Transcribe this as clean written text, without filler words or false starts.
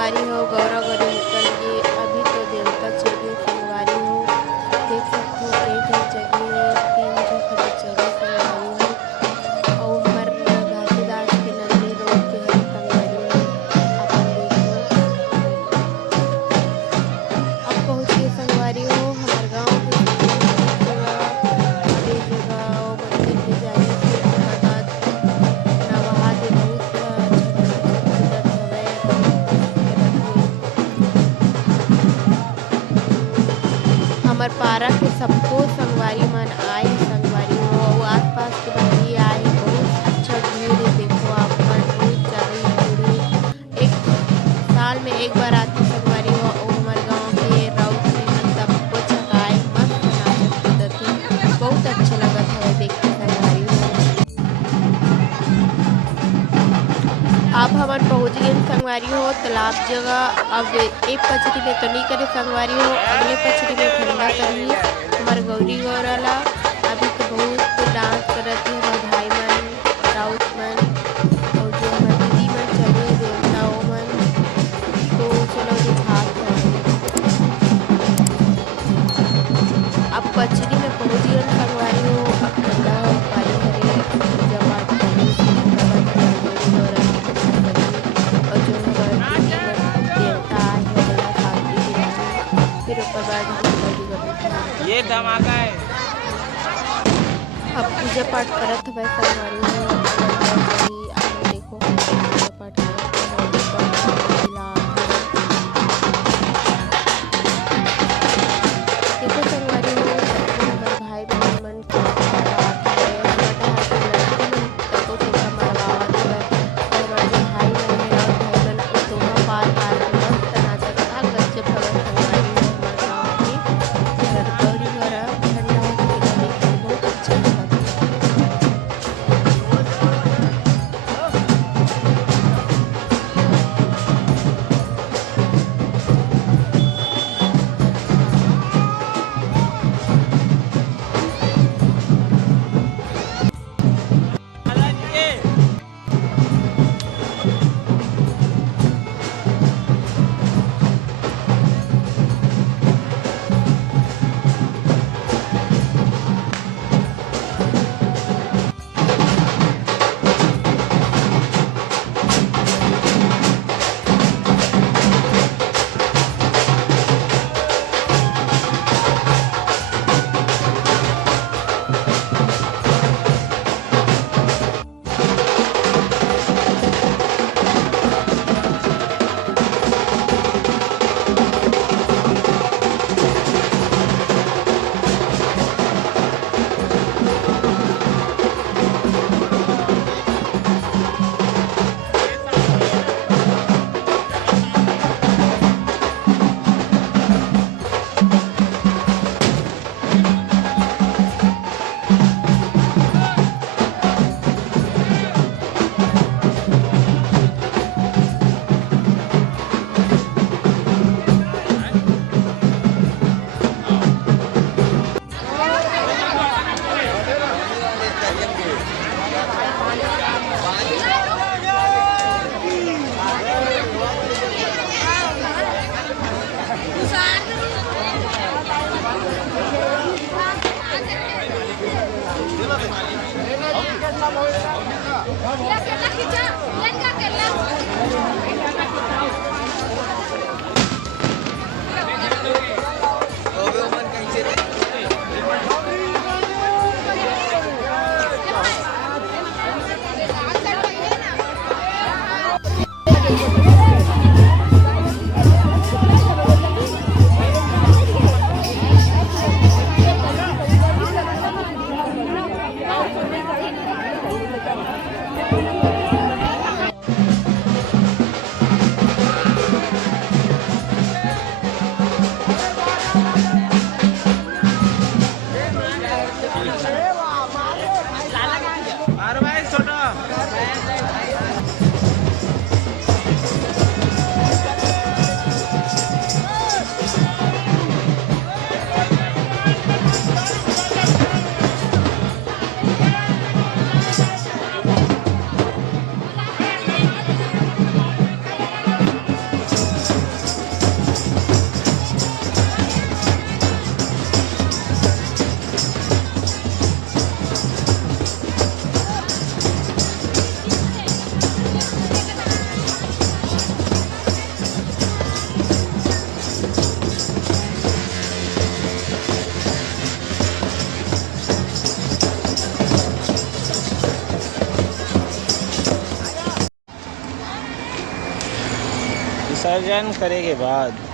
संगवारी हो गौरा गौरी निकल के अभी तो देवता चलिए संगवारी हो देख सकते हो कई कई जगह तीन जगह संगवारी हो और हमार घासीदास के नंदी रोड के हर संगवारी हो अपन देखो अब पहुँच के संगवारी हो हमार गाँव के जगह मंदिर में जाने के बाद नहा के बहुत हमार पारा के सबको संगवारी मन आए संगवारी हो और आसपास के बच्चे आए बहुत अच्छा भीड़ है देखो आप मन बहुत ज़्यादा भीड़ एक साल में एक बार आती संगवारी हो और हमारे गांव के राउत में सबको छकाए मस्त नाचत कूदत थे बहुत अच्छा लगत है देख के संगवारी हो। अब हमन पहुँच गए संगवारी हो तालाब जगह अब एक पचड़ी में तो नहीं करे संगवारी हो अगले पचड़ी में ठंडा करी हमारे गौरी गौरा ला अभी तो बहुत डांस करत है हमारे भाई मन राउत मन और जो हमारे दीदी मन चले देवताओं मन तो चलो दिखात है। अब पचड़ी में पहुँच गए संगवारी हो अब ठंडा पानी हरे पूजा पाठ करी गौरी गौरा और जो हमारे देवता है बड़ा शांति दिलाए फिर ऊपर बाद ये धमाका है। अब पूजा पाठ करत हवे संगवारी हो देखो पूजा पाठ देखो संगवारी हो हमारे भाई बहन मन पार पार मस्त नाचत था गजब भगत संगवारी हो हमारे गाँव के गौरी गौरा ठंडा होके बहुत अच्छा लगा। विसर्जन करे के बाद